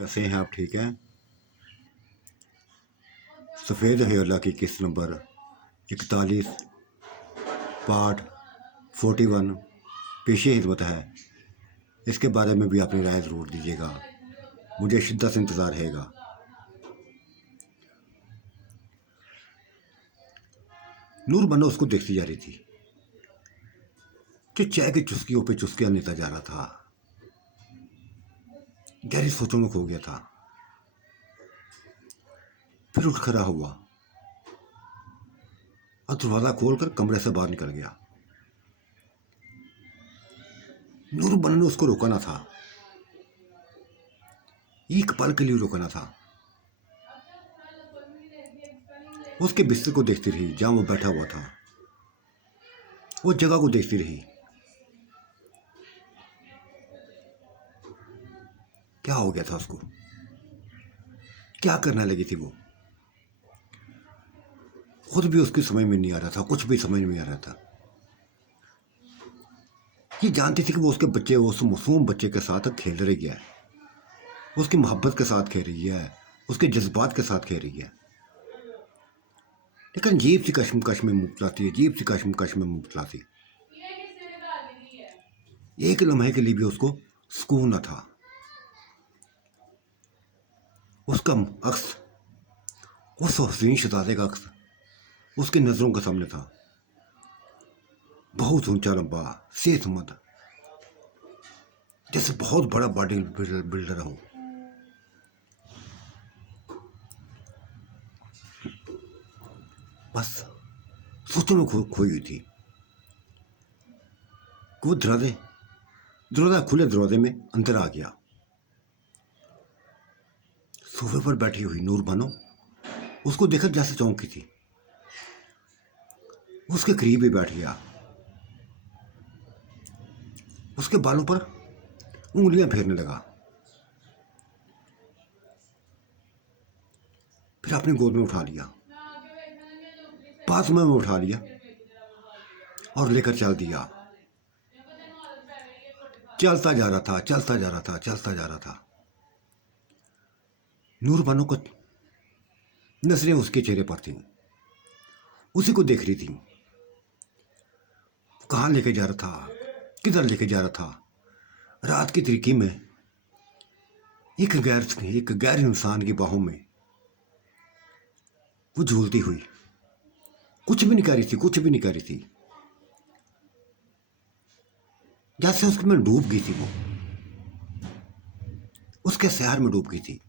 कैसे हैं आप? ठीक हैं? सफ़ेद हयोला की किस्त नंबर 41 पार्ट 41 पेशी खिदमत है। इसके बारे में भी अपनी राय ज़रूर दीजिएगा, मुझे शिद्दत से इंतज़ार रहेगा। नूर बनो उसको देखती जा रही थी जो चाय की चुस्कियों पे चुस्कियां लेता जा रहा था। गहरी सोचों में खो गया था। फिर उठ खड़ा हुआ और दरवाज़ा खोलकर कमरे से बाहर निकल गया। नूर बनो ने उसको रोका ना था, एक पल के लिए रोका ना था। उसके बिस्तर को देखती रही जहां वो बैठा हुआ था, वो जगह को देखती रही। क्या हो गया था उसको? क्या करने लगी थी वो? खुद भी उसकी समझ में नहीं आ रहा था, कुछ भी समझ में नहीं आ रहा था। ये जानती थी कि वो उसके बच्चे, उस मासूम बच्चे के साथ खेल रही है, उसकी मोहब्बत के साथ खेल रही है, उसके जज्बात के साथ खेल रही है। लेकिन अजीब सी कश्मकश में मुबतला थी, अजीब सी कश्मकश में मुबतला थी। एक लम्हे के लिए भी उसको सुकून न था। उसका अक्स, उस हसीन शहजादे का अक्स उसकी नजरों के सामने था। बहुत ऊंचा लंबा, सेहतमंद, जैसे बहुत बड़ा बॉडी बिल्डर हो। बस सोचों में खोई हुई थी। वो दरवाजा खुले दरवाजे में अंदर आ गया। सोफे पर बैठी हुई नूर बानो उसको देखकर जैसे चौंकी थी। उसके करीब ही बैठ गया, उसके बालों पर उंगलियां फेरने लगा। फिर अपनी गोद में उठा लिया, बाथरूम में उठा लिया और लेकर चल दिया। चलता जा रहा था, चलता जा रहा था, चलता जा रहा था। नूर बानो को नजरें उसके चेहरे पर थी, उसी को देख रही थी। कहाँ लेके जा रहा था, किधर लेके जा रहा था? रात की तरीकी में एक गैर इंसान की बाहों में वो झूलती हुई कुछ भी नहीं कर रही थी, कुछ भी नहीं कर रही थी। जैसे उसमें डूब गई थी, वो उसके शहर में डूब गई थी।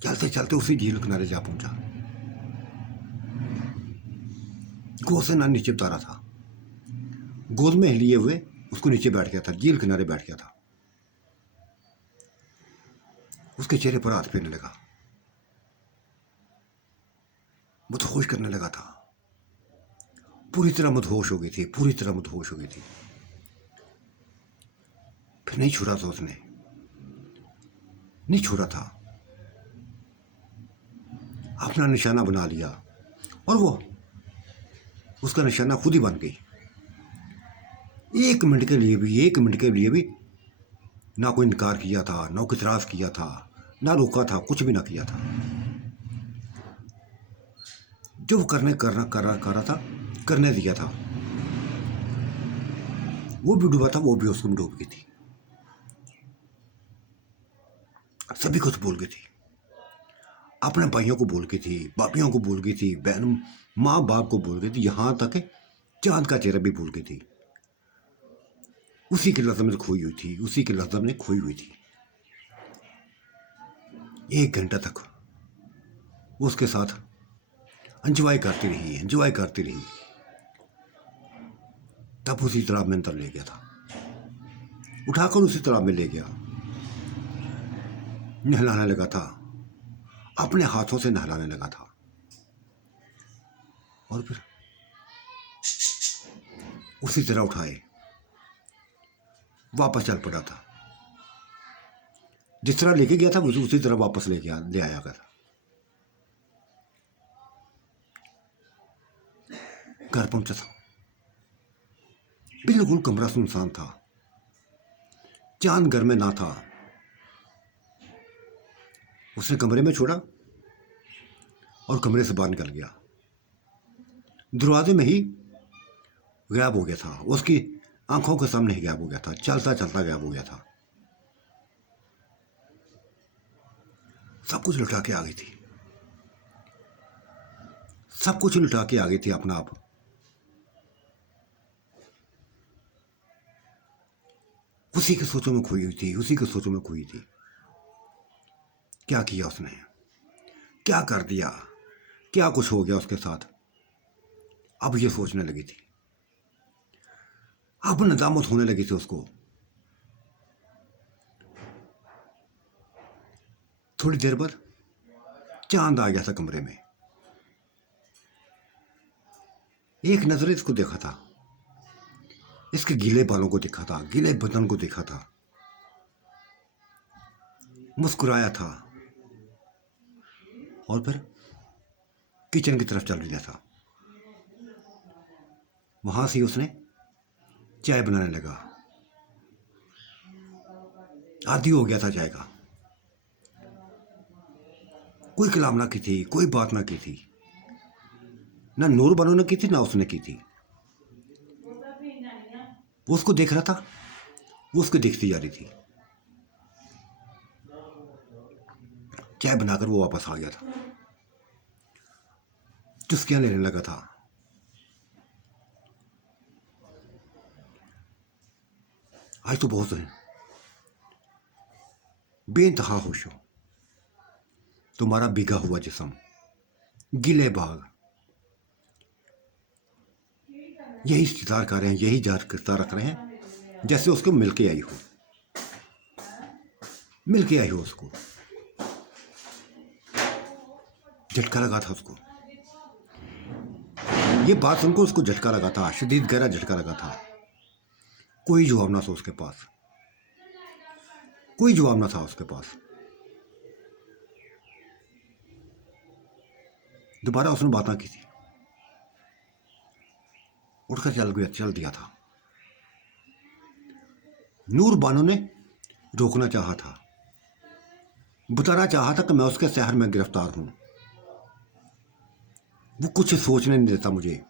चलते चलते उसी झील किनारे जा पहुंचा। गोद से ना नीचे उतारा था, गोद में लिए हुए उसको नीचे बैठ गया था, झील किनारे बैठ गया था। उसके चेहरे पर हाथ फेरने लगा, मदहोश करने लगा था। पूरी तरह मदहोश हो गई थी, पूरी तरह मदहोश हो गई थी। फिर नहीं छोड़ा था उसने, नहीं छोड़ा था। अपना निशाना बना लिया और वो उसका निशाना खुद ही बन गई। एक मिनट के लिए भी, एक मिनट के लिए भी ना कोई इनकार किया था, ना कोई इतराज किया था, ना रोका था, कुछ भी ना किया था। जो वो कर रहा था, करने दिया था। वो भी डूबा था, वो भी उसमें डूब गई थी। सभी कुछ भूल गई थी, अपने भाइयों को भूल गई थी, बापियों को भूल गई थी, बहन माँ बाप को भूल गई थी, यहां तक चांद का चेहरा भी भूल गई थी। उसी की लफ्ज़ में खोई हुई थी, उसी की लफ्ज़ में खोई हुई थी। 1 घंटा तक वो उसके साथ एंजॉय करती रही, एंजॉय करती रही। तब उसी तालाब में अंदर ले गया था, उठाकर उसी तालाब में ले गया, नहलाने लगा था, अपने हाथों से नहलाने लगा था। और फिर उसी तरह उठाए वापस चल पड़ा था। जिस तरह लेके गया था उसी तरह वापस ले आया था। घर पहुंचा था, बिल्कुल कमरा सुनसान था। चांद घर में ना था। उसने कमरे में छोड़ा और कमरे से बाहर निकल गया। दरवाजे में ही गायब हो गया था, उसकी आंखों के सामने ही गायब हो गया था, चलता चलता गायब हो गया था। सब कुछ लुटा के आ गई थी, सब कुछ लुटा के आ गई थी अपना आप। उसी की सोचों में खोई हुई थी, उसी की सोचों में खोई थी। क्या किया उसने, क्या कर दिया, क्या कुछ हो गया उसके साथ, अब ये सोचने लगी थी। अब नदामत होने लगी थी उसको। थोड़ी देर बाद चांद आ गया था कमरे में। एक नजर इसको देखा था, इसके गीले बालों को देखा था, गीले बदन को देखा था, मुस्कुराया था और फिर किचन की तरफ चल दिया था। वहां से उसने चाय बनाने लगा। आदी हो गया था चाय का। कोई कलाम ना की थी, कोई बात ना की थी, ना नूर बानो ने की थी, ना उसने की थी। वो उसको देख रहा था, वो उसको देखती जा रही थी। चाय बनाकर वो वापस आ गया था, चुस्कियां लेने लगा था। आज तो बहुत है, बेइंतहा खुश हो। तुम्हारा बिगा हुआ जिस्म, गिले बाग, यही इंतजार कर रहे हैं, यही जागता रख रहे हैं जैसे उसको मिलके आई हो, मिलके आई हो। उसको झटका लगा था उसको, ये बात सुनकर उसको झटका लगा था, शदीद गहरा झटका लगा था। कोई जवाब ना था उसके पास, कोई जवाब ना था उसके पास। दोबारा उसने बात ना की थी, उठकर चल दिया था। नूर बानो ने रोकना चाहा था, बताना चाहा था कि मैं उसके शहर में गिरफ्तार हूं। वो कुछ सोचने नहीं देता मुझे,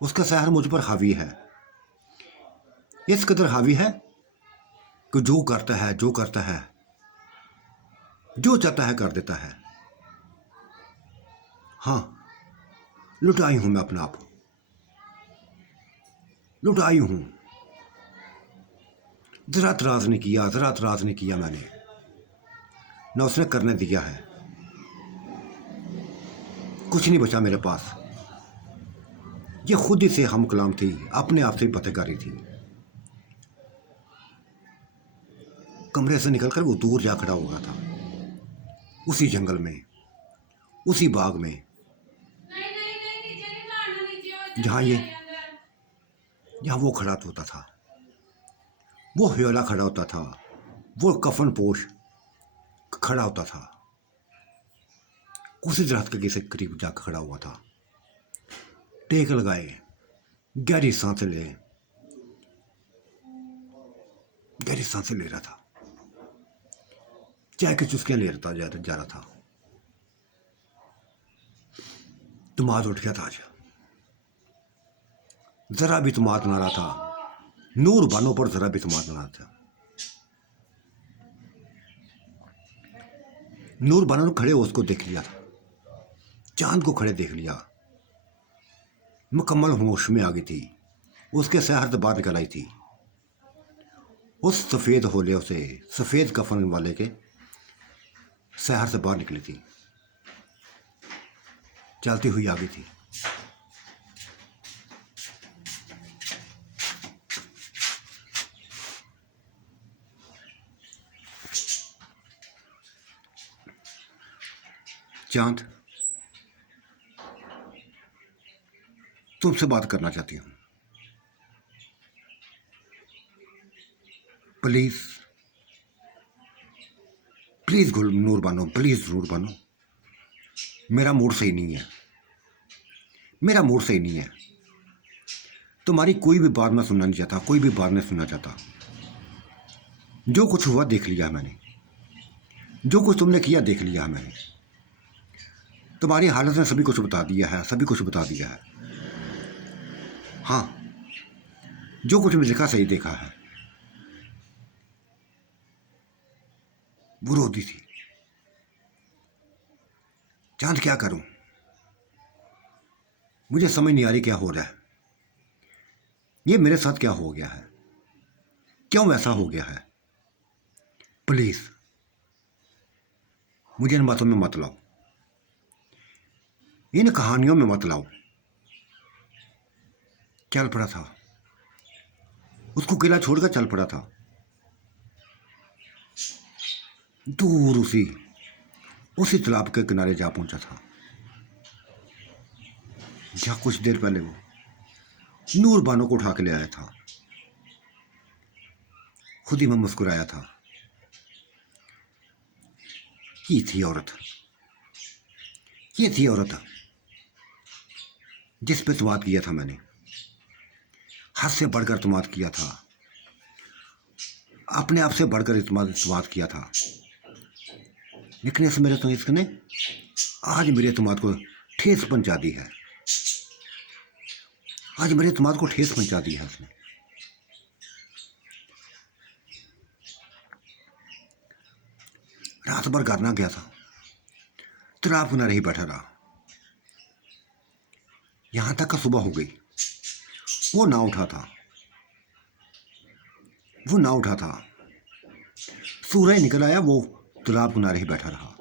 उसका शहर मुझ पर हावी है, इस कदर हावी है कि जो करता है, जो करता है, जो चाहता है कर देता है। हाँ, लुटाई हूं मैं अपना आप, लुटाई हूं। जरा तराज नहीं किया, जरा तराज नहीं किया मैंने, ना उसने करने दिया है। कुछ नहीं बचा मेरे पास। ये खुद ही से हम कलाम थी, अपने आप से बातें कर रही थी। कमरे से निकलकर वो दूर जा खड़ा हो गया था, उसी जंगल में, उसी बाग में, जहां वो खड़ा होता था, वो ह्योला खड़ा होता था, वो कफन पोश खड़ा होता था। उसी दरख्त के किसी करीब जाकर खड़ा हुआ था, टेक लगाए, गहरी सांसें ले, गहरी सांसें ले रहा था, चाय की चुस्कियां ले रहा जा रहा था। तुमाद उठ गया था आज, जरा भी तुमाद ना रहा था, नूर बानो पर जरा भी तुमाद ना रहा था। नूर बानो ने खड़े उसको देख लिया था, चांद को खड़े देख लिया, मुकम्मल होश में आ गई थी, उसके शहर से बाहर निकल आई थी। उस सफ़ेद होले से, सफ़ेद कफन वाले के शहर से बाहर निकली थी, चलती हुई आ गई थी। चांद, तुमसे बात करना चाहती हूँ, please please Noor Bano, please Noor Bano, मेरा मूड सही नहीं है, मेरा मूड सही नहीं है। तुम्हारी कोई भी बात मैं सुनना नहीं चाहता, कोई भी बात नहीं सुनना चाहता। जो कुछ हुआ देख लिया है मैंने, जो कुछ तुमने किया देख लिया है मैंने। तुम्हारी हालत ने सभी कुछ बता दिया है, सभी कुछ बता दिया है। हाँ, जो कुछ मैंने देखा सही देखा है। वो रोती थी। चांद क्या करूं, मुझे समझ नहीं आ रही क्या हो रहा है। ये मेरे साथ क्या हो गया है, क्यों ऐसा हो गया है। प्लीज मुझे इन बातों में मत लाओ, इन कहानियों में मत लाओ। चल पड़ा था, उसको किला छोड़कर चल पड़ा था दूर, उसी तालाब के किनारे जा पहुंचा था जहां कुछ देर पहले वो नूर बानो को उठा के ले आया था। खुद ही मैं मुस्कुराया था। ये थी औरत, ये थी औरत जिस पे तुमाद किया था मैंने, हद से बढ़कर तुमाद किया था, अपने आप से बढ़कर तुमाद किया था। लेकिन इस मेरे तो इसने आज मेरे तुमाद को ठेस पहुंचा दी है, आज मेरे तुमाद को ठेस पहुंचा दी है उसने। रात भर करना गया था, तालाब किनारे ही बैठा रहा, यहां तक का सुबह हो गई। वो ना उठा था, वो ना उठा था। सूरज निकल आया, वो तालाब किनारे ही बैठा रहा,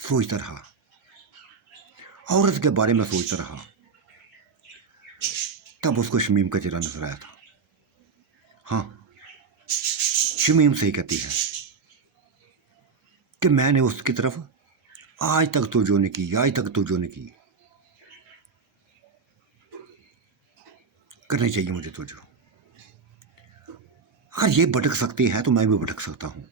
सोचता रहा, औरत के बारे में सोचता रहा। तब उसको शमीम का चेहरा नजर आया था। हाँ, शमीम सही कहती है कि मैंने उसकी तरफ आज तक तवज्जो नहीं की, आज तक तवज्जो नहीं की। करनी चाहिए मुझे तवज्जो। अगर ये भटक सकती है तो मैं भी भटक सकता हूं।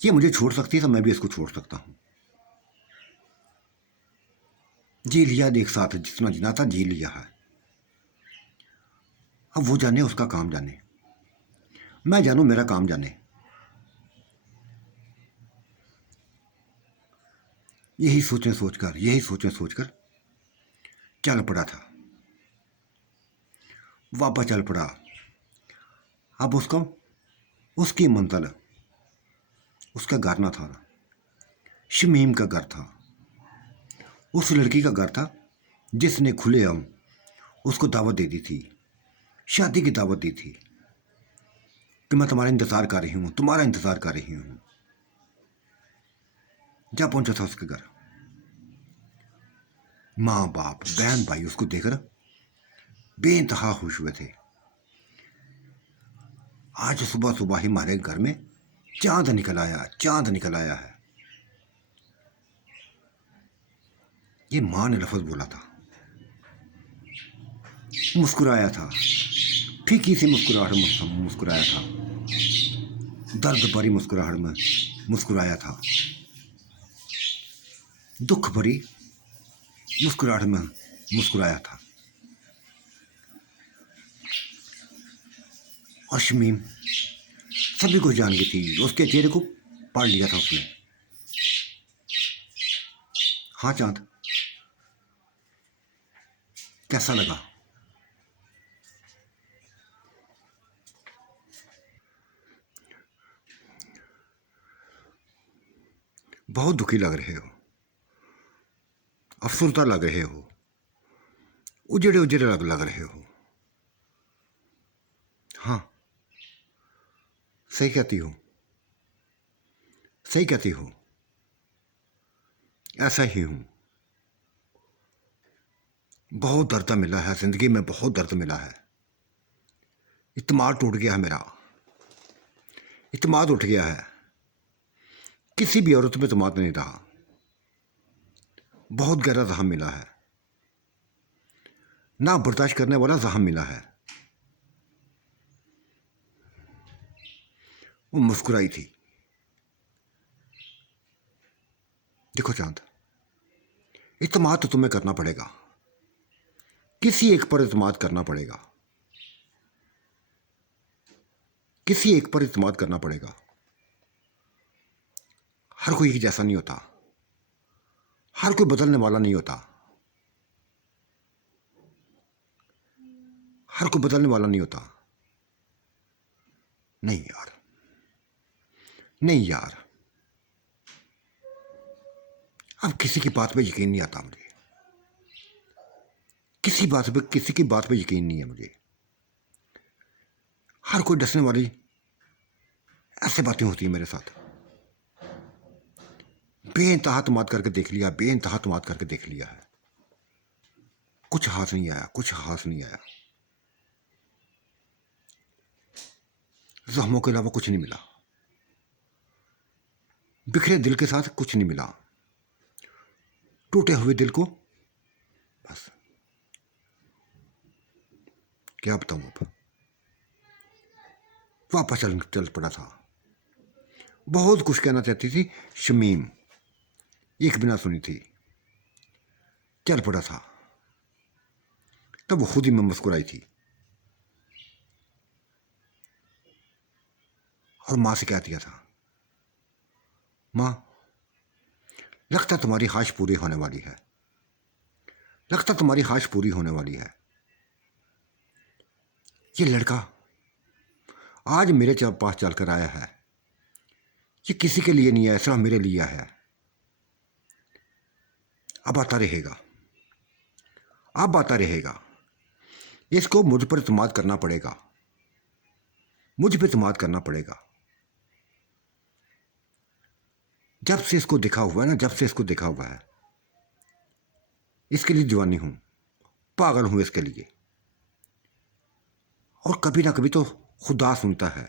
ये मुझे छोड़ सकती है तो मैं भी इसको छोड़ सकता हूं। जी लिया, एक साथ जितना जीना था जी लिया है। अब वो जाने, उसका काम जाने, मैं जानू मेरा काम जाने। यही सोचें सोचकर चल पड़ा था, वापस चल पड़ा। अब उसको उसकी मंजिल उसका घर ना था, शमीम का घर था, उस लड़की का घर था जिसने खुलेआम उसको दावत दे दी थी, शादी की दावत दी थी कि मैं तुम्हारा इंतजार कर रही हूं, तुम्हारा इंतजार कर रही हूं। जा पहुंचा था उसके घर, माँ बाप बहन भाई उसको देखकर बेइंतहा खुश हुए थे। आज सुबह सुबह ही हमारे घर में चांद निकल आया, चांद निकल आया है। ये माँ ने लफ्ज बोला था, मुस्कुराया था, फीकी सी मुस्कुराहट में मुस्कुराया था, दर्द भरी मुस्कुराहट में मुस्कुराया था, दुख भरी मुस्कुराहट में मुस्कुराया था। और शमीम सभी को जान गई थी, उसके चेहरे को पढ़ लिया था उसने। हाँ चांद, कैसा लगा? बहुत दुखी लग रहे हो, अफसरदा लग रहे हो, उजड़े उजड़े लग रहे हो। हाँ, सही कहती हो, सही कहती हो, ऐसा ही हूं। बहुत दर्द मिला है जिंदगी में, बहुत दर्द मिला है। इत्मीनान टूट गया है मेरा, इत्मीनान उठ गया है। किसी भी औरत में इत्मीनान नहीं रहा। बहुत गहरा जख्म मिला है, ना बर्दाश्त करने वाला जख्म मिला है। वो मुस्कुराई थी। देखो चांद, इत्मीनान तो तुम्हें करना पड़ेगा, किसी एक पर इत्मीनान करना पड़ेगा। किसी एक पर इत्मीनान करना पड़ेगा। हर कोई एक जैसा नहीं होता, हर कोई बदलने वाला नहीं होता, हर कोई बदलने वाला नहीं होता। नहीं यार, नहीं यार, अब किसी की बात पे यकीन नहीं आता मुझे, किसी की बात पे यकीन नहीं है मुझे। हर कोई डसने वाली ऐसे बातें होती हैं मेरे साथ। बेइंतहा तमाद करके देख लिया, बेइंतहा तमाद करके देख लिया है, कुछ हाथ नहीं आया, कुछ हाथ नहीं आया। जख्मों के अलावा कुछ नहीं मिला, बिखरे दिल के साथ कुछ नहीं मिला, टूटे हुए दिल को बस क्या बताऊं। अब वापस चल पड़ा था। बहुत कुछ कहना चाहती थी शमीम, एक बिना सुनी थी, चल पड़ा था। तब वो खुद ही में मुस्कुराई थी और माँ से कह दिया था, माँ लगता तुम्हारी ख्वाहिश पूरी होने वाली है, लगता तुम्हारी ख्वाहिश पूरी होने वाली है। ये लड़का आज मेरे पास चलकर आया है, ये किसी के लिए नहीं है, सिर्फ मेरे लिए है। अब आता रहेगा, अब आता रहेगा। इसको मुझ पर इत्मीनान करना पड़ेगा, मुझ पर इत्मीनान करना पड़ेगा। जब से इसको देखा हुआ है ना, जब से इसको देखा हुआ है, इसके लिए दीवानी हूं, पागल हूं इसके लिए। और कभी ना कभी तो खुदा सुनता है,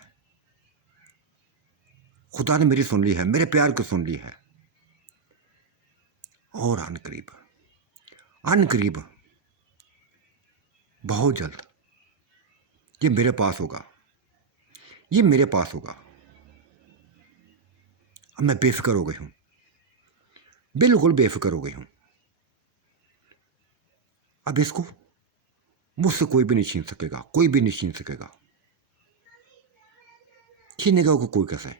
खुदा ने मेरी सुन ली है, मेरे प्यार को सुन ली है। और अनकरीब, अनकरीब बहुत जल्द ये मेरे पास होगा, ये मेरे पास होगा। अब मैं बेफिक्र हो गई हूं, बिल्कुल बेफिक्र हो गई हूं। अब इसको मुझसे कोई भी नहीं छीन सकेगा, कोई भी नहीं छीन सकेगा। छीनेगा को कोई कैसे?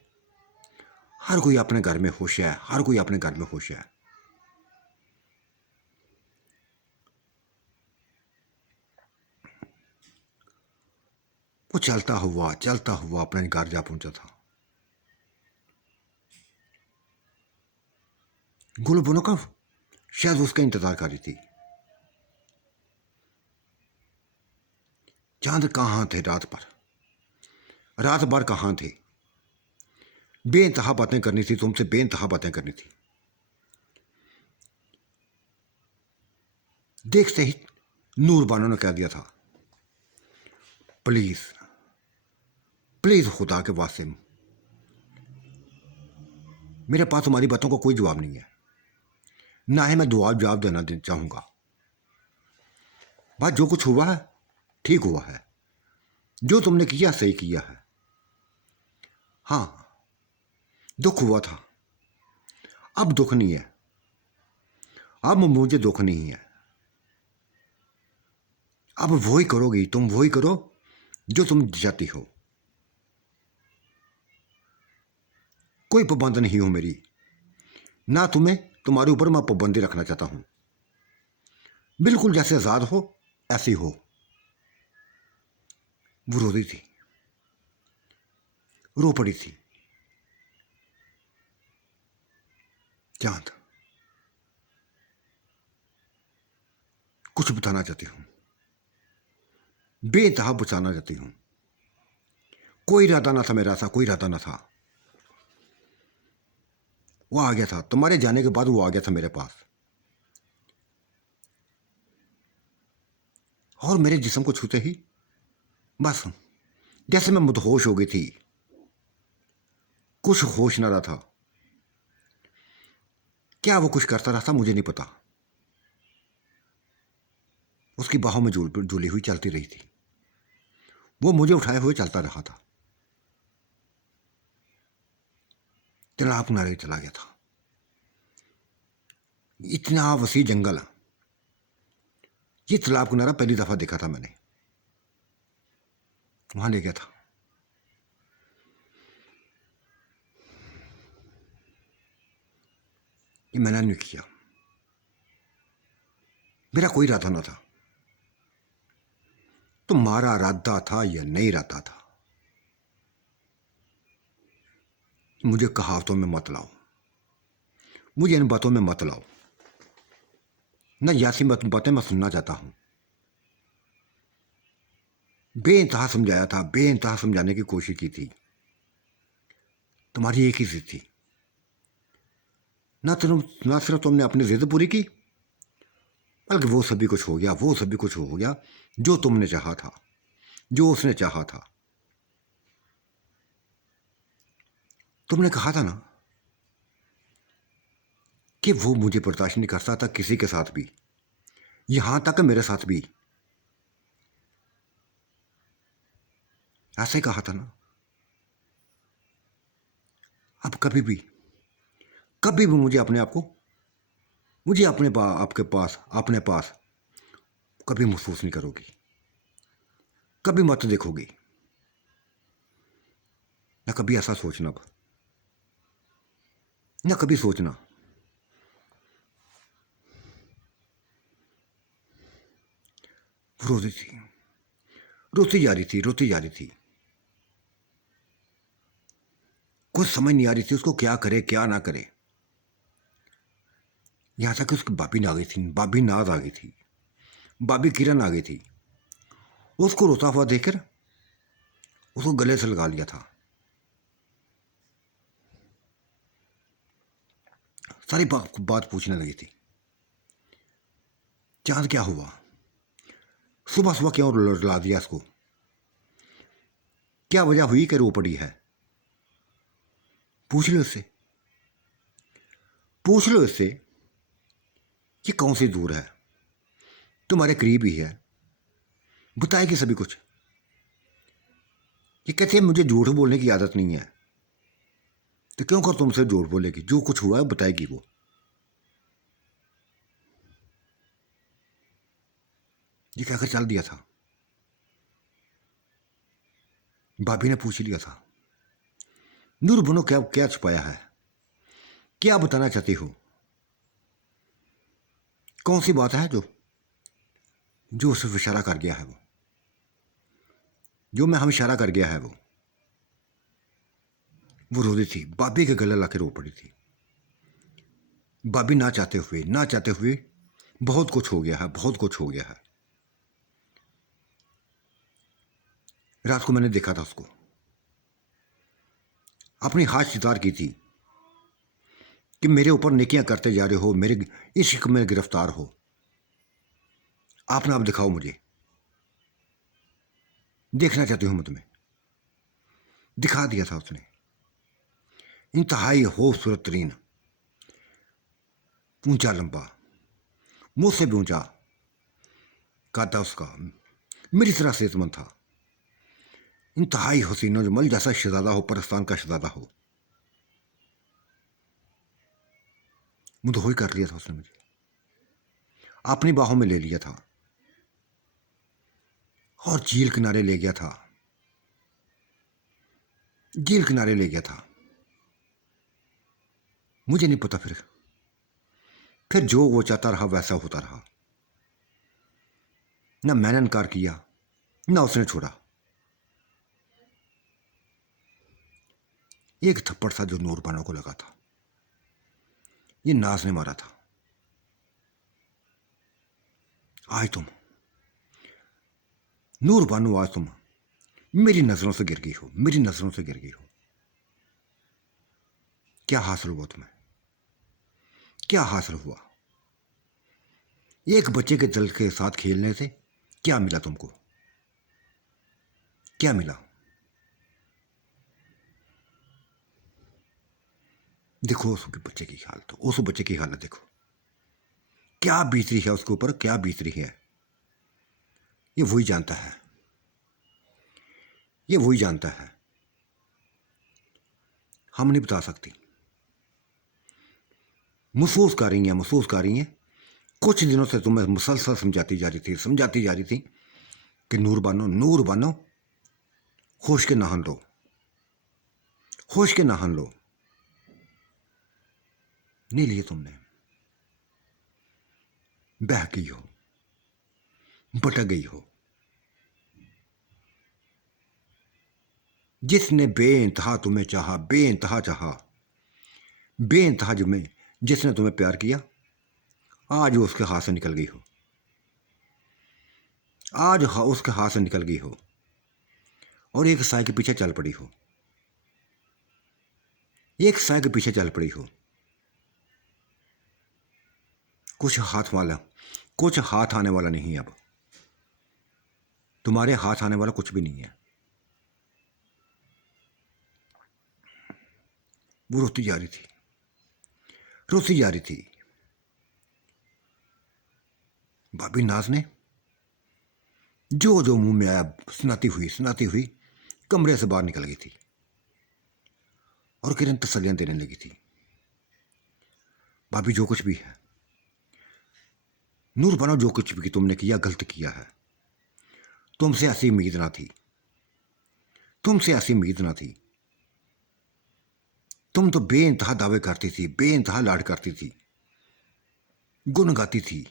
हर कोई अपने घर में खुश है, हर कोई अपने घर में खुश है। वो चलता हुआ अपने घर जा पहुंचा था। गुलबनो का शायद उसका इंतजार कर रही थी। चांद कहां थे रात पर, रात भर कहां थे? बेइंतहा बातें करनी थी तुमसे, बेइंतहा बातें करनी थी। देखते ही नूर बानो ने कह दिया था, प्लीज प्लीज खुदा के वास्ते मेरे पास तुम्हारी बातों का कोई जवाब नहीं है, ना ही मैं जवाब देना चाहूंगा। बात जो कुछ हुआ है ठीक हुआ है, जो तुमने किया सही किया है। हाँ दुख हुआ था, अब दुख नहीं है, अब मुझे दुख नहीं है। अब वही करोगी तुम, वही करो जो तुम चाहती हो। कोई पाबंद नहीं हो मेरी, ना तुम्हें तुम्हारे ऊपर मैं पाबंदी रखना चाहता हूं। बिल्कुल जैसे आजाद हो ऐसी हो। वो रो रही थी, रो पड़ी थी। चांद कुछ बताना चाहती हूं, बेइंतहा बचाना चाहती हूं। कोई इरादा ना था मेरा, ऐसा कोई इरादा ना था। वो आ गया था तुम्हारे जाने के बाद, वो आ गया था मेरे पास और मेरे जिस्म को छूते ही बस जैसे मैं मदहोश हो गई थी, कुछ होश ना रहा था। क्या वो कुछ करता रहा था मुझे नहीं पता। उसकी बाहों में झूली हुई चलती रही थी, वो मुझे उठाए हुए चलता रहा था। तालाब किनारे चला गया था। इतना वसी जंगल, ये तालाब किनारा पहली दफा देखा था मैंने। वहां ले गया था, मैंने नहीं किया, मेरा कोई इरादा ना था। तुम्हारा इरादा था या नहीं इरादा था, मुझे कहावतों में मत लाओ, मुझे इन बातों में मत लाओ ना। यासी बातें मैं सुनना चाहता हूं। बेइंतहा समझाया था, बेइंतहा समझाने की कोशिश की थी। तुम्हारी एक ही जिद थी, ना सिर्फ तुमने अपनी जिद पूरी की, बल्कि वो सभी कुछ हो गया, वो सभी कुछ हो गया जो तुमने चाहा था, जो उसने चाहा था। तुमने कहा था ना कि वो मुझे बर्दाश्त नहीं करता था किसी के साथ भी, यहां तक मेरे साथ भी। ऐसे ही कहा था ना। अब कभी भी मुझे अपने आप को, मुझे आपके पास, अपने पास कभी महसूस नहीं करोगी, कभी मत देखोगी, ना कभी ऐसा सोचना, अब ना कभी सोचना। रोती थी, रोती जा रही थी, रोती जा रही थी। कुछ समझ नहीं आ रही थी उसको क्या करे क्या ना करे। यहां तक उसकी भाभी आ गई थी, भाभी नाज आ गई थी, भाभी किरण आ गई थी। उसको रोता हुआ देखकर उसको गले से लगा लिया था। सारी बात पूछने लगी थी। चांद क्या हुआ, सुबह सुबह क्यों रुला दिया इसको, क्या वजह हुई कि रो पड़ी है। पूछ लो इससे, पूछ लो इससे कि कौन सी दूर है, तुम्हारे करीब ही है, बताएगी सभी कुछ। ये कहते हैं मुझे झूठ बोलने की आदत नहीं है, तो क्यों कर तुमसे झूठ बोलेगी, जो कुछ हुआ है बताएगी वो। ये कहकर चल दिया था। भाभी ने पूछ लिया था, नूर बनो क्या क्या छुपाया है, क्या बताना चाहती हो, कौन सी बात है जो जो सिर्फ इशारा कर गया है वो, जो मैं हम इशारा कर गया है वो रो रही थी, भाभी के गले लाके रो पड़ी थी। भाभी ना चाहते हुए बहुत कुछ हो गया है, बहुत कुछ हो गया है। रात को मैंने देखा था उसको, अपनी हाथ सितार की थी कि मेरे ऊपर नेकियां करते जा रहे हो, मेरे इश्क में गिरफ्तार हो, आपने आप दिखाओ मुझे, देखना चाहती हूं मैं तुम्हें। दिखा दिया था उसने, इंतहाई खूबसूरत तरीन, ऊंचा लंबा, मुझसे भी ऊंचा काटा उसका, मेरी तरह सेहतमंद था, इंतहाई हसीन, जमल जैसा शहजादा हो, पाकिस्तान का शहजादा हो। मुंह कर लिया था उसने, मुझे अपनी बाहों में ले लिया था और झील किनारे ले गया था, झील किनारे ले गया था। मुझे नहीं पता फिर जो वो चाहता रहा वैसा होता रहा। ना मैंने इनकार किया, ना उसने छोड़ा। एक थप्पड़ सा जो नूरबानो को लगा था, ये नाज ने मारा था। आज तुम नूरबानो, आज तुम मेरी नजरों से गिर गई हो, मेरी नजरों से गिर गई हो। क्या हासिल हुआ तुम्हें, क्या हासिल हुआ, एक बच्चे के दिल के साथ खेलने से क्या मिला तुमको, क्या मिला। देखो उस बच्चे की हालत, उस बच्चे की हालत देखो, क्या बीत रही है उसके ऊपर, क्या बीत रही है। ये वही जानता है, ये वही जानता है, हम नहीं बता सकती। महसूस कर रही हैं, महसूस कर रही हैं। कुछ दिनों से तुम्हें मुसलसल समझाती जा रही थी कि नूर बानो होश के नहान लो, होश के नहान लो। नहीं लिए तुमने, बह गई हो, भटक गई हो। जिसने बेइंतहा तुम्हें चाहा, बेइंतहा चाहा, बेइंतहा जिसने तुम्हें प्यार किया, आज वो उसके हाथ से निकल गई हो। आज उसके हाथ से निकल गई हो और एक साय के पीछे चल पड़ी हो, एक साय के पीछे चल पड़ी हो। कुछ हाथ आने वाला नहीं है अब। तुम्हारे हाथ आने वाला कुछ भी नहीं है। वो रोती जा रही थी, रोती जा रही थी। भाभी नाज ने जो जो मुंह में आया सुनाती हुई कमरे से बाहर निकल गई थी और किरण तसल्लियां देने लगी थी। भाभी जो कुछ भी है, नूर बनो, जो कुछ भी तुमने किया गलत किया है। तुमसे ऐसी उम्मीद ना थी, तुमसे ऐसी उम्मीद ना थी। तुम तो बेइंतहा दावे करती थी, बेइंतहा लाड करती थी, गुन गाती थी,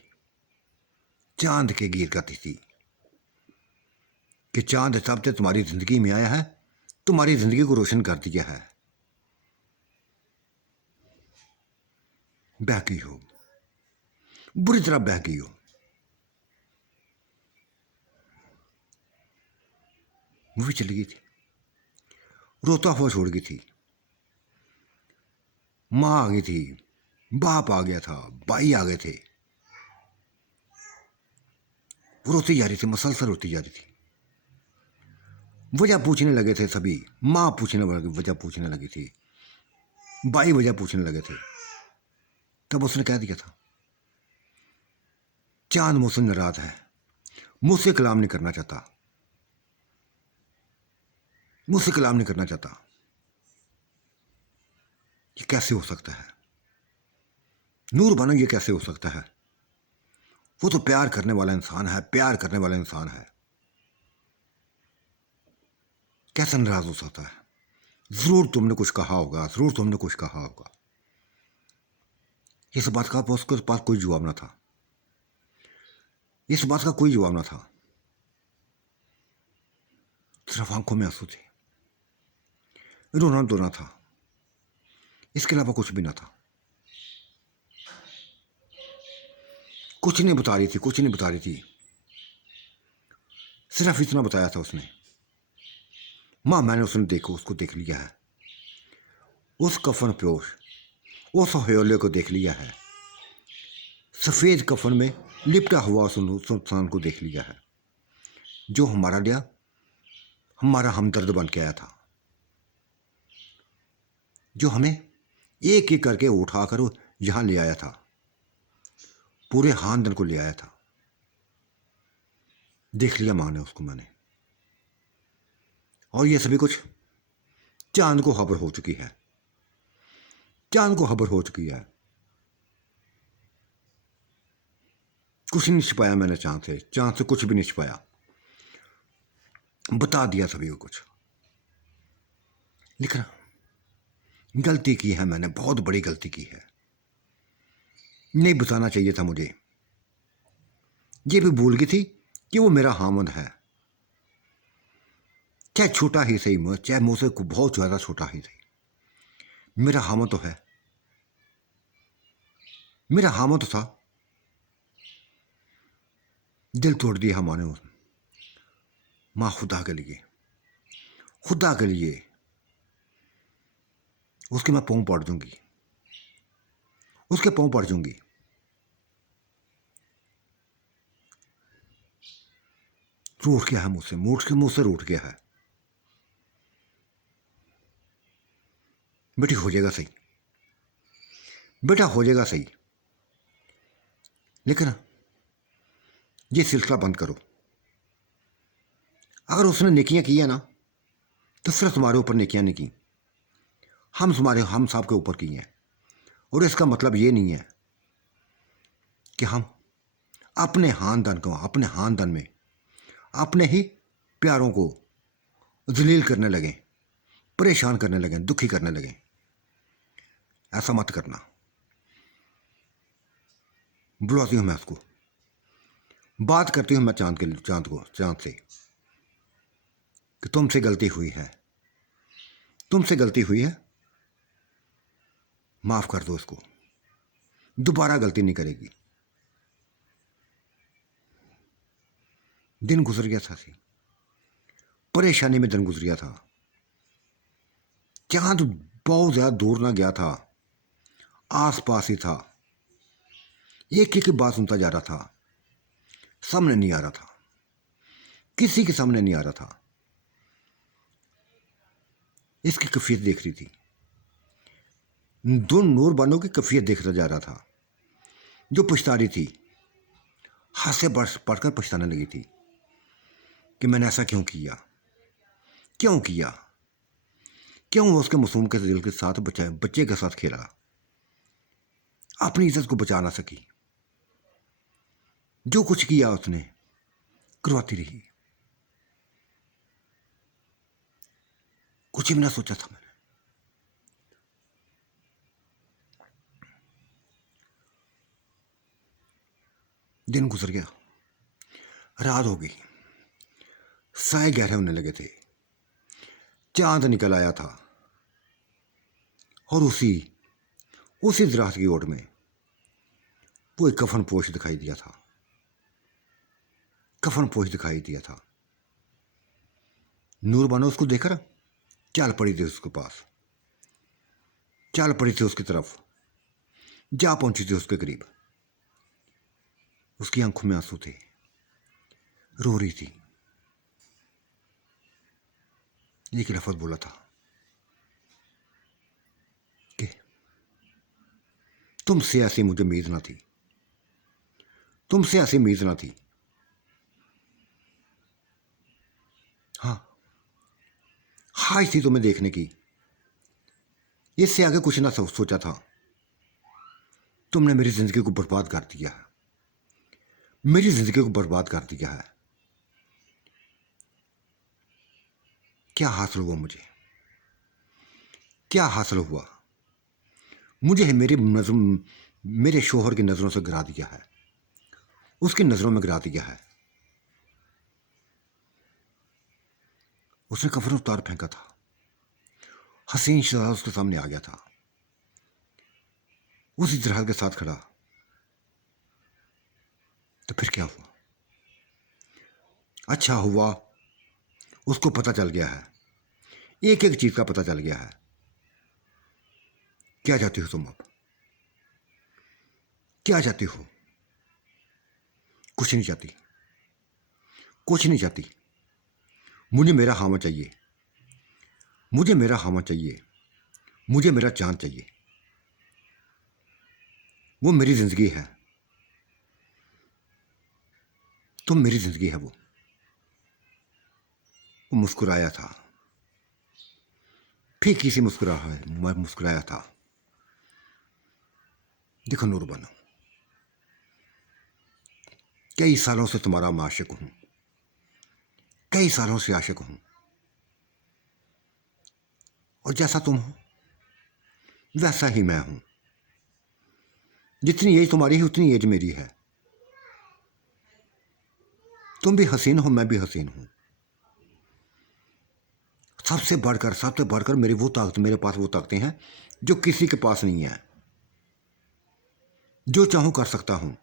चांद के गीत गाती थी कि चांद साहब से तुम्हारी जिंदगी में आया है, तुम्हारी जिंदगी को रोशन कर दिया है। बह गई हो, बुरी तरह बह गई हो। मूवी चली गई थी, रोता हुआ छोड़ गई थी। माँ आ गई थी, बाप आ गया था, भाई आ गए थे। वो रोती जा रही थी, मसलसल रोती जा रही थी। वजह पूछने लगे थे सभी, माँ वजह पूछने लगी थी, भाई वजह पूछने लगे थे। तब उसने कह दिया था, चांद मुझसे नाराज है, मुझसे कलाम नहीं करना चाहता, मुझसे कलाम नहीं करना चाहता। ये कैसे हो सकता है नूर बनो, ये कैसे हो सकता है? वो तो प्यार करने वाला इंसान है, प्यार करने वाला इंसान है, कैसे नाराज हो सकता है? जरूर तुमने कुछ कहा होगा, जरूर तुमने कुछ कहा होगा। इस बात का उसके पास कोई जवाब ना था, इस बात का कोई जवाब ना था। सिर्फ आंखों में आंसू थे, रोना धोना था, इसके अलावा कुछ भी ना था। कुछ नहीं बता रही थी, कुछ नहीं बता रही थी। सिर्फ इतना बताया था उसने, माँ मैंने उसको देख लिया है, उस कफन पोश, उस हयोले को देख लिया है, सफेद कफन में लिपटा हुआ उस इंसान को देख लिया है, जो हमारा हमदर्द बन के आया था, जो हमें एक एक करके उठाकर यहां ले आया था, पूरे खानदान को ले आया था। देख लिया मां ने उसको, मैंने। और ये सभी कुछ चांद को खबर हो चुकी है, चांद को खबर हो चुकी है। कुछ नहीं छिपाया मैंने चांद से कुछ भी नहीं छिपाया, बता दिया सभी को कुछ। लेकिन गलती की है मैंने, बहुत बड़ी गलती की है। नहीं बताना चाहिए था मुझे। ये भी भूल गई थी कि वो मेरा हामद है, चाहे छोटा ही सही, चाहे मुझसे बहुत ज्यादा छोटा ही सही, मेरा हामद तो है, मेरा हामद तो था। दिल तोड़ दिया माँ ने। माँ खुदा के लिए, खुदा के लिए उसके मैं पाँव पड़ दूंगी, उसके पाँव पड़ जाऊंगी। रूठ गया है मुझसे रूठ गया है। बेटी हो जाएगा सही, बेटा हो जाएगा सही, लेकिन ये सिलसिला बंद करो। अगर उसने नेकियां की है ना, तो सिर्फ तुम्हारे ऊपर नेकियां नहीं की, हम साहब के ऊपर की हैं। और इसका मतलब ये नहीं है कि हम अपने खानदान में अपने ही प्यारों को जलील करने लगे, परेशान करने लगे, दुखी करने लगे। ऐसा मत करना। बुलाती हूं मैं उसको। बात करती हूँ मैं चांद से कि तुमसे गलती हुई है, तुमसे गलती हुई है, माफ कर दो उसको, दोबारा गलती नहीं करेगी। दिन गुजर गया था, परेशानी में दिन गुजर गया था। चांद बहुत ज्यादा दूर ना गया था, आस पास ही था। एक एक बात सुनता जा रहा था, सामने नहीं आ रहा था, किसी के सामने नहीं आ रहा था। इसकी कैफियत देख रही थी, दो नूर बानो की कैफियत देखता जा रहा था, जो पछता रही थी, हाथ से पढ़कर पछताने लगी थी कि मैंने ऐसा क्यों किया, क्यों किया, क्यों उसके मासूम के दिल के साथ बच्चे के साथ खेला, अपनी इज्जत को बचा ना सकी। जो कुछ किया उसने करवाती रही, कुछ भी ना सोचा था मैंने। दिन गुजर गया, रात हो गई, साए गहरे होने लगे थे, चांद निकल आया था और उसी दराज की ओट में वो एक कफन पोश दिखाई दिया था, कफन पोश दिखाई दिया था। नूरबानो उसको देखकर चल पड़ी थी उसके पास, चल पड़ी थी उसकी तरफ, जा पहुंची थी उसके करीब। उसकी आंखों में आंसू थे, रो रही थी। एक लफ्ज बोला था कि तुमसे ऐसी मुझे उम्मीद ना थी, तुमसे ऐसी उम्मीद ना थी। हाँ, ख्वाहिश थी तुम्हें देखने की, इससे आगे कुछ ना सोचा था। तुमने मेरी जिंदगी को बर्बाद कर दिया है, मेरी जिंदगी को बर्बाद कर दिया है। क्या हासिल हुआ मुझे, क्या हासिल हुआ मुझे? है मेरे शोहर की नजरों से गिरा दिया है, उसकी नजरों में गिरा दिया है। उसने कफन उतार फेंका था, हसीन शहजादा उसके सामने आ गया था, उसी तरह के साथ खड़ा। तो फिर क्या हुआ? अच्छा हुआ उसको पता चल गया है, एक एक चीज का पता चल गया है। क्या चाहती हो तुम अब? क्या चाहती हो? कुछ नहीं चाहती, कुछ नहीं चाहती। मुझे मेरा हामा चाहिए, मुझे मेरा हामा चाहिए, मुझे मेरा चांद चाहिए। वो मेरी जिंदगी है, तुम मेरी जिंदगी है। वो मुस्कुराया था, फीकी सी मुस्कुराया था। देखो नूरबानो, कई सालों से तुम्हारा मैं आशिक हूं, कई सालों से आशिक हूं। और जैसा तुम हो वैसा ही मैं हूं। जितनी एज तुम्हारी है उतनी एज मेरी है। तुम भी हसीन हो, मैं भी हसीन हूं। सबसे बढ़कर मेरे पास वो ताकतें हैं जो किसी के पास नहीं है। जो चाहूं कर सकता हूं,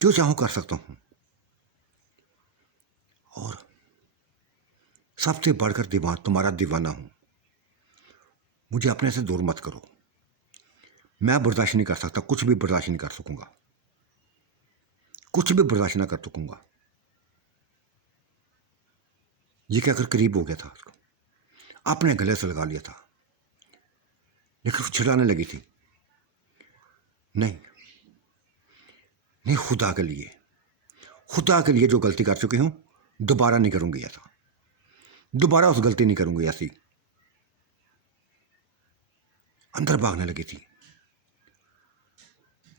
जो चाहूं कर सकता हूं। और सबसे बढ़कर तुम्हारा दीवाना हूं। मुझे अपने से दूर मत करो, मैं बर्दाश्त नहीं कर सकता, कुछ भी बर्दाश्त नहीं कर सकूंगा, कुछ भी बर्दाश्त ना कर सकूंगा। ये कहकर करीब हो गया था, उसको अपने गले से लगा लिया था, लेकिन छिड़ाने लगी थी। नहीं नहीं, खुदा के लिए जो गलती कर चुकी हूं दोबारा नहीं करूंगी ऐसा, दोबारा उस गलती नहीं करूंगी ऐसी। अंदर भागने लगी थी,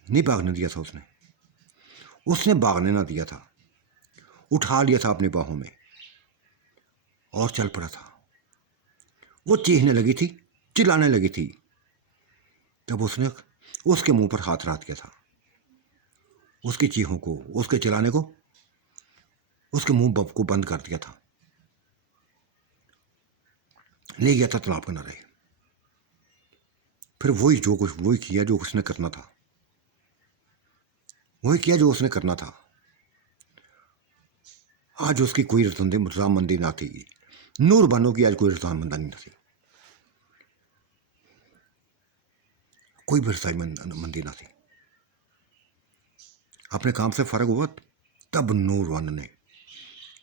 नहीं भागने दिया था उसने, उसने भागने ना दिया था, उठा लिया था अपनी बाहों में और चल पड़ा था। वो चीखने लगी थी, चिल्लाने लगी थी, जब उसने उसके मुंह पर हाथ रख दिया था। उसकी चीखों को, उसके चिल्लाने को, उसके मुंह बब को बंद कर दिया था, ले गया था तालाब किनारे। फिर वही किया जो उसने करना था, वही किया जो उसने करना था। आज उसकी कोई रजामंदी ना थी, नूर बानो की आज कोई रजामंदी नहीं थी, कोई भी रजामंदी ना थी। अपने काम से फर्क हुआ तब नूर बानो ने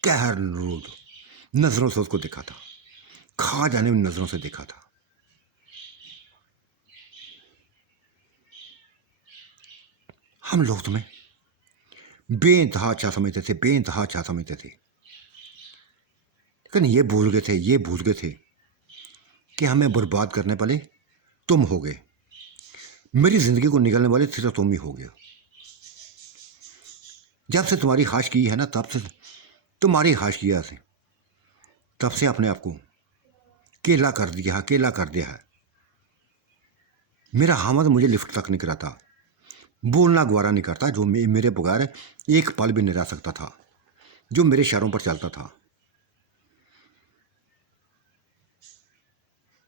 कहर नूर नजरों से उसको देखा था, खा जाने में नजरों से देखा था। हम लोग तुम्हें बेइंतहा अच्छा समझते थे, बेइंतहा अच्छा समझते थे, लेकिन ये भूल गए थे कि हमें बर्बाद करने वाले तुम हो गए, मेरी जिंदगी को निगलने वाले सिर्फ तुम ही हो गए। जब से तुम्हारी खाश की है ना, तब से तुम्हारी खाश किया से तब से अपने आप को केला कर दिया है। मेरा हामद मुझे लिफ्ट तक नहीं कराता, बोलना गवारा नहीं करता, जो मेरे बगैर एक पल भी नहीं रह सकता था, जो मेरे इशारों पर चलता था।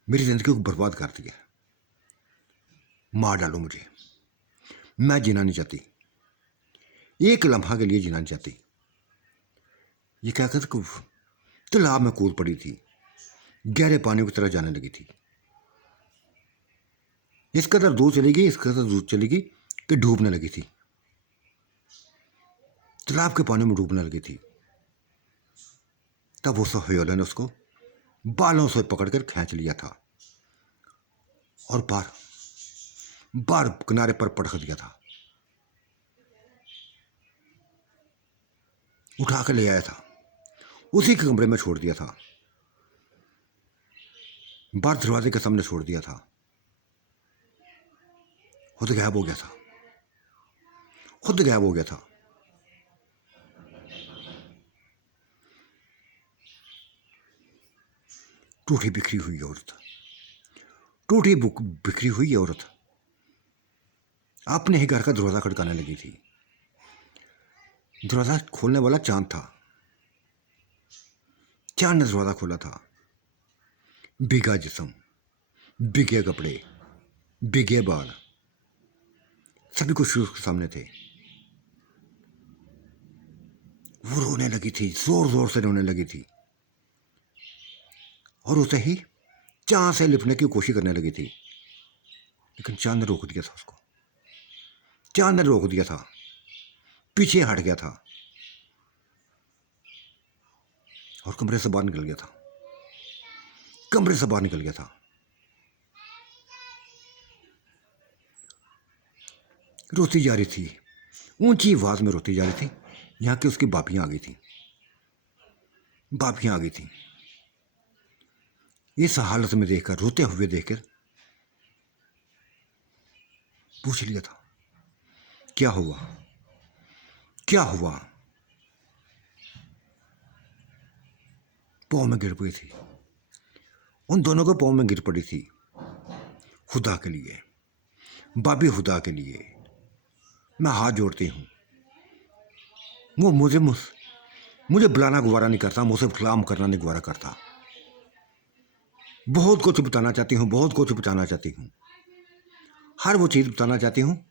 मेरी जिंदगी को बर्बाद कर दिया, मार डालो मुझे, मैं जीना नहीं चाहती, एक लम्हा के लिए जीना नहीं चाहती। ये क्या कहते तालाब में कूद पड़ी थी, गहरे पानी की तरह जाने लगी थी। इस कदर दूर चली गई कि डूबने लगी थी, तालाब के पानी में डूबने लगी थी। तब उस हयोले ने उसको बालों से पकड़कर खींच लिया था और बार किनारे पर पटक दिया था, उठा कर ले आया था, उसी के कमरे में छोड़ दिया था, बाहर दरवाजे के सामने छोड़ दिया था। खुद गायब हो गया था। टूटी बिखरी हुई औरत अपने ही घर का दरवाजा खड़काने लगी थी। दरवाजा खोलने वाला चांद ने दरवाजा खोला था। बिगा जिस्म, बिगे कपड़े, बिगे बाल, सभी कुछ उसके सामने थे। वो रोने लगी थी, जोर जोर से रोने लगी थी, और उसे ही चांद से लिपने की कोशिश करने लगी थी, लेकिन चांद ने रोक दिया था, पीछे हट गया था और कमरे से बाहर निकल गया था। रोती जा रही थी, ऊंची आवाज में रोती जा रही थी। यहाँ की उसकी बापियां आ गई थी। इस हालत में देखकर, रोते हुए देखकर पूछ लिया था, क्या हुआ? पाँव में गिर पड़ी थी, उन दोनों को पाँव में गिर पड़ी थी। खुदा के लिए, बाबी, खुदा के लिए मैं हाथ जोड़ती हूँ। वो मुझे बुलाना गवारा नहीं करता, मुझसे कलाम करना नहीं गवारा करता। बहुत कुछ बताना चाहती हूँ, हर वो चीज़ बताना चाहती हूँ।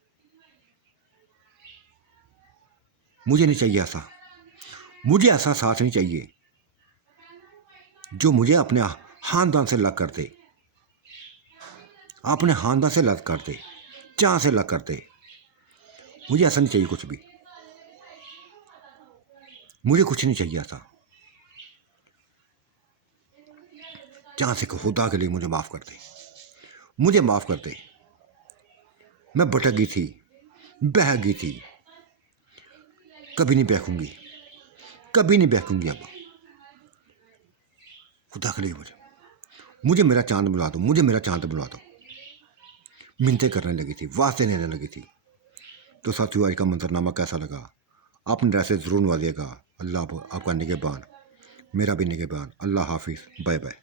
मुझे नहीं चाहिए ऐसा, मुझे ऐसा साथ नहीं चाहिए जो मुझे अपने खानदान से अलग कर दे, अपने खानदान से अलग कर दे, चाह से अलग कर दे। मुझे ऐसा नहीं चाहिए कुछ भी, मुझे कुछ नहीं चाहिए ऐसा। चाह से खुदा के लिए मुझे माफ़ कर दे, मुझे माफ़ कर दे। मैं भटक गई थी, बह गई थी, कभी नहीं बहकूंगी अब। खुदा के लिए मुझे मेरा चांद बुला दो, मिन्नतें करने लगी थी, वास्ते लेने लगी थी। तो साथियों, आज का मंजरनामा कैसा लगा? आपने ऐसे ज़रूर नवाजिएगा। अल्लाह आपका निगहबान, मेरा भी निगहबान। अल्लाह हाफिज़, बाय बाय।